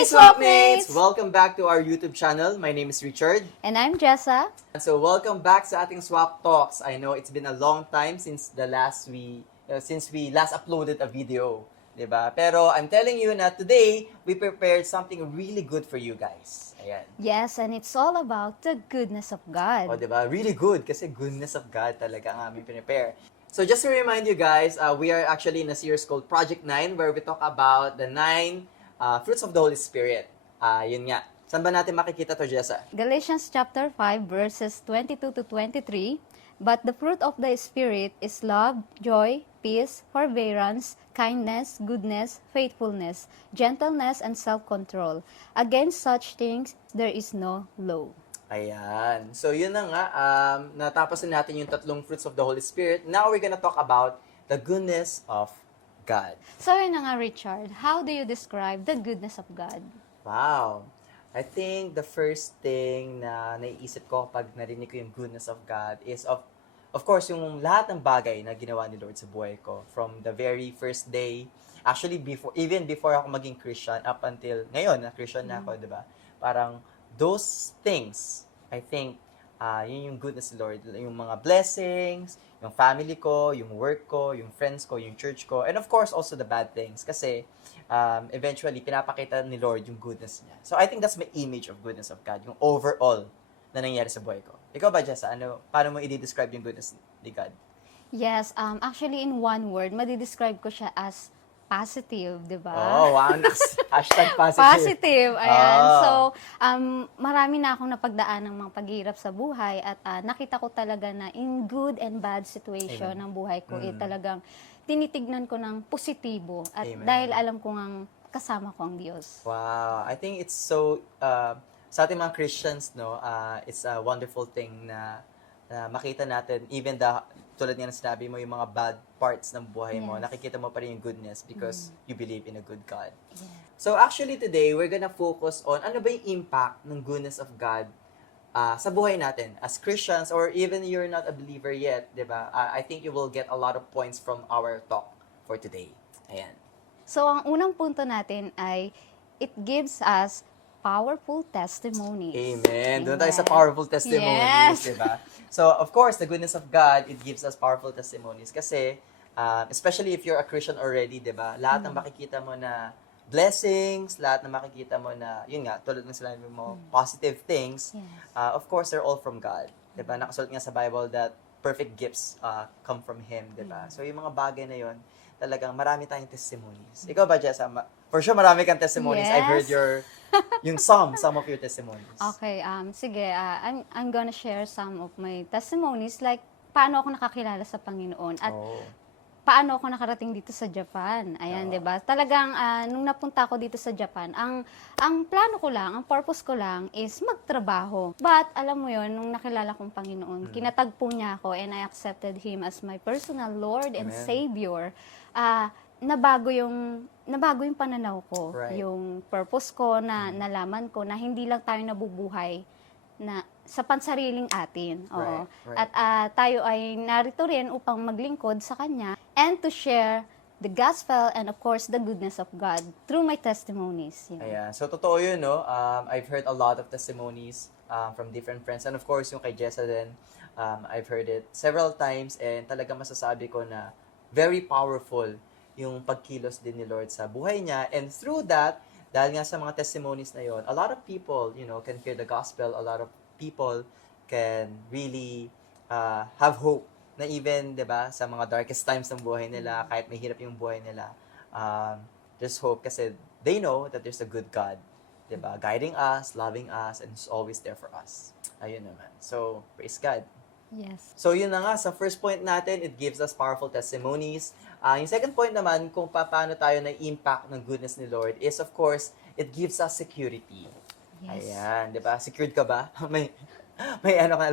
Hey Swapmates! Welcome back to our YouTube channel. My name is Richard. And I'm Jessa. And so welcome back sa ating Swap Talks. I know it's been a long time since since we last uploaded a video, 'di ba? Pero I'm telling you na today we prepared something really good for you guys. Ayan. Yes, and it's all about the goodness of God. O, 'di ba? Really good kasi goodness of God talaga ang aming prepare. So just to remind you guys, we are actually in a series called Project 9 where we talk about the 9 fruits of the Holy Spirit. Yun nga. Saan ba natin makikita to, Jessa? Galatians chapter 5 verses 22 to 23. But the fruit of the Spirit is love, joy, peace, forbearance, kindness, goodness, faithfulness, gentleness, and self-control. Against such things, there is no law. Ayan. So, yun na nga. Natapos na natin yung tatlong fruits of the Holy Spirit. Now, we're gonna talk about the goodness of God. So yun na nga, Richard, how do you describe the goodness of God? Wow. I think the first thing na naiisip ko pag narinig ko yung goodness of God is of course, yung lahat ng bagay na ginawa ni Lord sa buhay ko. From the very first day, actually, even before ako maging Christian, up until ngayon, na Christian na ako, di ba? Parang, those things, I think, yun yung goodness ni Lord. Yung mga blessings, yung family ko, yung work ko, yung friends ko, yung church ko, and of course, also the bad things. Kasi, eventually, pinapakita ni Lord yung goodness niya. So, I think that's my image of goodness of God, yung overall na nangyari sa buhay ko. Ikaw ba, Jessa? Paano mo i-describe yung goodness ni God? Yes, actually in one word, madidescribe ko siya as positive, di ba? Oh, wow. Hashtag positive. Positive, ayan. Oh. So, marami na akong napagdaan ng mga paghihirap sa buhay at nakita ko talaga na in good and bad situation Amen. ng buhay ko, talagang tinitignan ko ng positibo at Amen. dahil alam ko ngang kasama ko ang Diyos. Wow. I think it's so, sa ating mga Christians, no, it's a wonderful thing na makita natin, even tulad nga na sinabi mo, yung mga bad parts ng buhay mo, Yes. nakikita mo pa rin yung goodness because you believe in a good God. Yeah. So actually today, we're gonna focus on ano ba yung impact ng goodness of God sa buhay natin as Christians, or even you're not a believer yet, di ba? I think you will get a lot of points from our talk for today. Ayan. So, ang unang punto natin ay it gives us powerful testimonies. Amen. Doon tayo sa Amen. powerful testimonies, Yes. di ba? So, of course, the goodness of God, it gives us powerful testimonies kasi, especially if you're a Christian already, di ba? Lahat ng makikita mo na blessings, lahat ng makikita mo na, yun nga, tulad ng sinabi mo, positive things, Yes. of course, they're all from God. Di ba? Nakasulat nga sa Bible that perfect gifts come from Him, di ba? So, yung mga bagay na yun, talagang marami tayong testimonies. Ikaw ba, Jessa? For sure, marami kang testimonies. Yes. I've heard some of your testimonies. Okay, sige, I'm gonna share some of my testimonies, like paano ako nakakilala sa Panginoon at Oh. paano ako nakarating dito sa Japan. Ayan, 'di ba? Talagang nung napunta ako dito sa Japan, ang plano ko lang, ang purpose ko lang is magtrabaho. But alam mo 'yon, nung nakilala kong Panginoon, kinatagpo niya ako and I accepted him as my personal Lord and Amen. Savior. Nabago yung pananaw ko, Right. yung purpose ko na nalaman ko na hindi lang tayo nabubuhay na sa pansariling atin. Oo. Right. At tayo ay narito rin upang maglingkod sa Kanya and to share the gospel and of course the goodness of God through my testimonies. Yun. Ayan. So, totoo yun, no? I've heard a lot of testimonies from different friends. And of course, yung kay Jessa din, I've heard it several times and talaga masasabi ko na very powerful yung pagkilos din ni Lord sa buhay niya. And through that, dahil nga sa mga testimonies na yon, a lot of people, can hear the gospel. A lot of people can really have hope na even, di ba, sa mga darkest times ng buhay nila, kahit may hirap yung buhay nila, there's hope kasi they know that there's a good God, di ba, guiding us, loving us, and is always there for us. Ayun naman. So, praise God. Yes. So, yun na nga. Sa first point natin, it gives us powerful testimonies. Yung second point naman, kung paano tayo na-impact ng goodness ni Lord is, of course, it gives us security. Yes. Ayan, di ba? Secured ka ba? may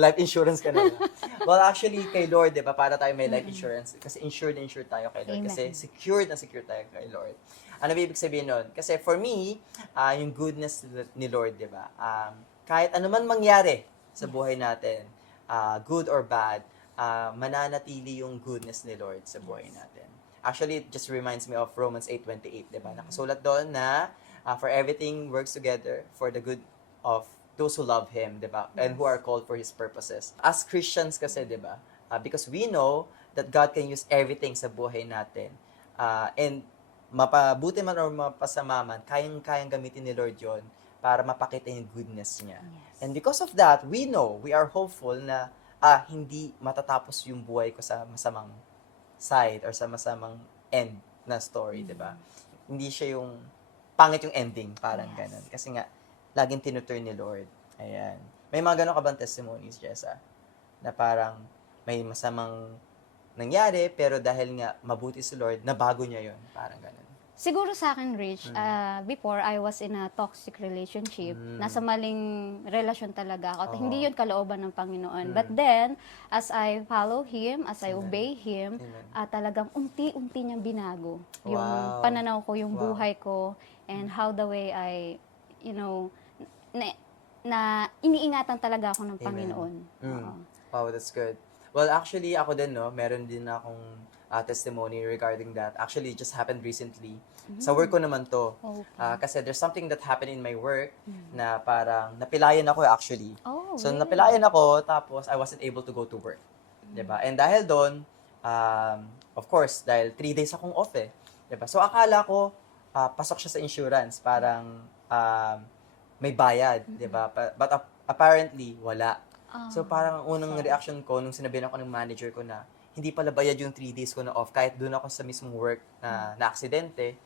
life insurance ka na ba? Well, actually, kay Lord, di ba, para tayo may life insurance, kasi insured na insured tayo kay Lord. Amen. Kasi secured na secured tayo kay Lord. Ano ba ibig sabihin nun? Kasi for me, yung goodness ni Lord, di ba, kahit ano man mangyari sa buhay natin, good or bad, mananatili yung goodness ni Lord sa buhay natin. Actually, it just reminds me of Romans 8:28, di ba? Nakasulat doon na For everything works together for the good of those who love Him, di ba? And who are called for His purposes. As Christians kasi, di ba? Because we know that God can use everything sa buhay natin. And mapabuti man or mapasama man, kayang-kayang gamitin ni Lord yon para mapakita yung goodness niya. Yes. And because of that, we know, we are hopeful na hindi matatapos yung buhay ko sa masamang side or sa masamang end na story, di ba? Hindi siya yung pangit yung ending, parang Yes. ganun. Kasi nga, laging tinuturn ni Lord. Ayan. May mga ganun ka bang testimonies, Jessa? Na parang may masamang nangyari, pero dahil nga mabuti si Lord, nabago niya yon, parang ganun. Siguro sa akin, Rich, before I was in a toxic relationship, nasa maling relasyon talaga ako. At hindi yun kalooban ng Panginoon. But then, as I follow Him, as I obey Him, Amen. talagang unti-unti niyang binago yung Wow. pananaw ko, yung Wow. buhay ko, and how the way I, na iniingatan talaga ako ng Amen. Panginoon. Oo. Wow, that's good. Well, actually, ako din, no, meron din akong testimony regarding that. Actually, it just happened recently. Sa work ko naman to. Okay. Kasi there's something that happened in my work na parang napilayan ako actually. Oh, So, really? napilayan ako, tapos I wasn't able to go to work. 'Di ba? And dahil doon, of course, dahil 3 days akong off eh. 'Di ba? So, akala ko, pasok siya sa insurance. Parang may bayad, 'di ba? But apparently, wala. So, parang unang reaction ko, nung sinabihan ako ng manager ko na, hindi pala bayad yung 3 days ko na off, kahit doon ako sa mismong work na aksidente,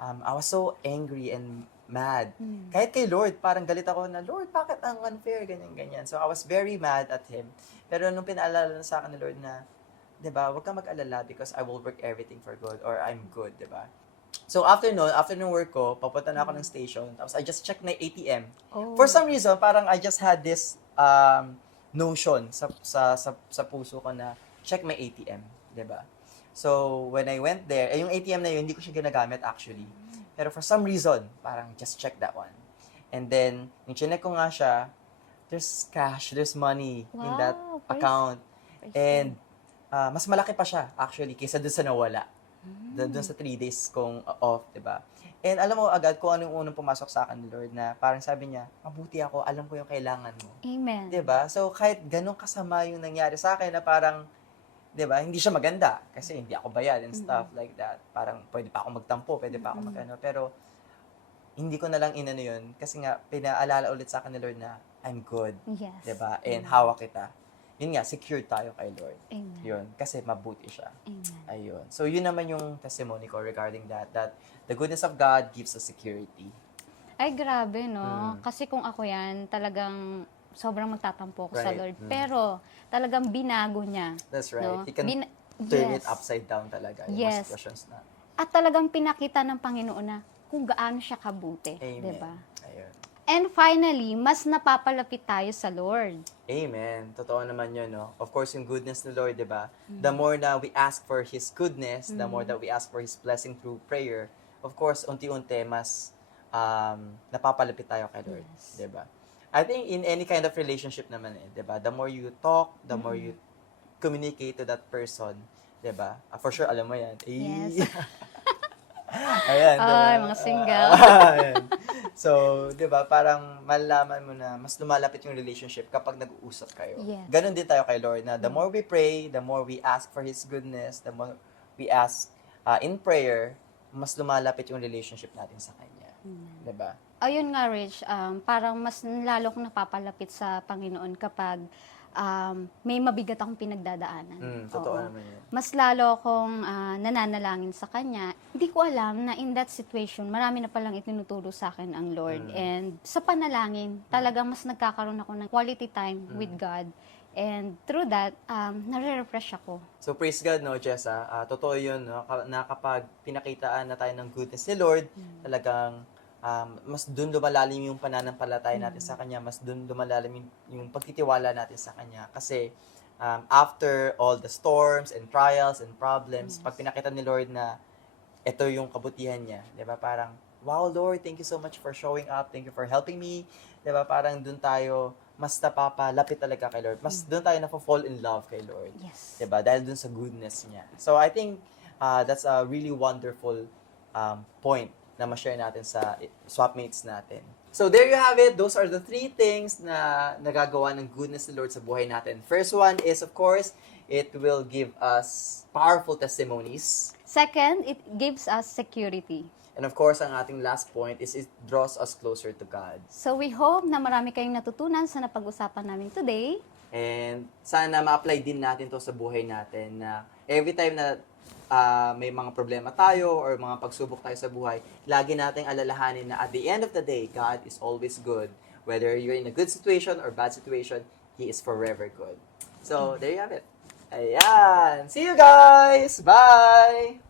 I was so angry and mad. Kahit kay Lord, parang galit ako na, Lord, bakit ang unfair, ganyan-ganyan. So, I was very mad at Him. Pero nung pinaalala na sa akin ni Lord na, di ba, huwag kang mag-alala because I will work everything for good or I'm good, di ba? So, after nung work ko, papunta na ako ng station, tapos I just checked my ATM. Oh. For some reason, parang I just had this notion sa puso ko na check my ATM, 'di ba? So, when I went there, yung ATM na yun, hindi ko siya ginagamit actually. Pero for some reason, parang just check that one. And then, yung chinek ko nga siya, there's cash, there's money in that Wow, account. praise And mas malaki pa siya actually kaysa dun sa nawala. Dun sa 3 days kong off, 'di ba? And alam mo agad kung anong unang pumasok sa akin ni Lord na parang sabi niya, mabuti ako, alam ko yung kailangan mo. Amen. 'Di ba? So kahit ganun kasama yung nangyari sa akin na parang 'di ba, hindi siya maganda kasi hindi ako bayad and stuff like that. Parang pwede pa ako magtampo, pwede pa ako magano, pero hindi ko na lang inano yun kasi nga pinaalala ulit sa akin ni Lord na I'm good. Yes. 'Di ba? And hawak kita. Yun nga, secure tayo kay Lord. Amen. Yun, kasi mabuti siya. Amen. Ayun. So, yun naman yung testimony ko regarding that the goodness of God gives us security. Ay, grabe, no? Kasi kung ako yan, talagang sobrang magtatampo ko sa Right. Lord. Pero, talagang binago niya. That's right. No? He can turn it upside down talaga. Yung mga Yes. situations na. At talagang pinakita ng Panginoon na kung gaano siya kabuti. Amen. Diba? Ayun. And finally, mas napapalapit tayo sa Lord. Amen. Totoo naman yun, no? Of course, yung goodness ni Lord, di ba? The more na we ask for His goodness, the more that we ask for His blessing through prayer, of course, unti-unti, mas napapalapit tayo kay Lord. Yes. Di ba? I think in any kind of relationship naman, di ba? The more you talk, the more you communicate to that person, di ba? For sure, alam mo yan. Yes. Ayan, diba? Ay, mga single. Ayan. So, 'di ba, parang malalaman mo na mas lumalapit yung relationship kapag nag-uusap kayo. Yes. Ganon din tayo kay Lord na the more we pray, the more we ask for His goodness, the more we ask in prayer, mas lumalapit yung relationship natin sa Kanya. 'Di ba? Ayun nga, Rich, parang mas lalo kong napapalapit sa Panginoon kapag may mabigat akong pinagdadaanan. Totoo Oo. naman yun. Mas lalo akong nananalangin sa Kanya. Hindi ko alam na in that situation, marami na palang itinuturo sa akin ang Lord. And sa panalangin, talagang mas nagkakaroon ako ng quality time with God. And through that, nare-refresh ako. So, praise God, no, Jessa. Totoo yun, no? Na kapag pinakitaan na tayo ng goodness ni Lord, talagang mas dun lumalalim yung pananampalataya natin sa Kanya, mas dun lumalalim yung pagtitiwala natin sa Kanya. Kasi after all the storms and trials and problems, pag pinakita ni Lord na ito yung kabutihan niya, di ba? Parang, wow, Lord, thank you so much for showing up. Thank you for helping me. Di ba? Parang dun tayo mas napapalapit talaga kay Lord. Mas dun tayo na-fall in love kay Lord. Yes. Diba? Dahil dun sa goodness niya. So, I think that's a really wonderful point na ma-share natin sa swapmates natin. So there you have it. Those are the 3 things na nagagawa ng goodness ni Lord sa buhay natin. First one is, of course, it will give us powerful testimonies. Second, it gives us security. And of course, ang ating last point is it draws us closer to God. So we hope na marami kayong natutunan sa napag-usapan namin today. And sana ma-apply din natin to sa buhay natin na every time na may mga problema tayo or mga pagsubok tayo sa buhay, lagi nating alalahanin na at the end of the day, God is always good. Whether you're in a good situation or bad situation, He is forever good. So, there you have it. Ayan. See you guys! Bye!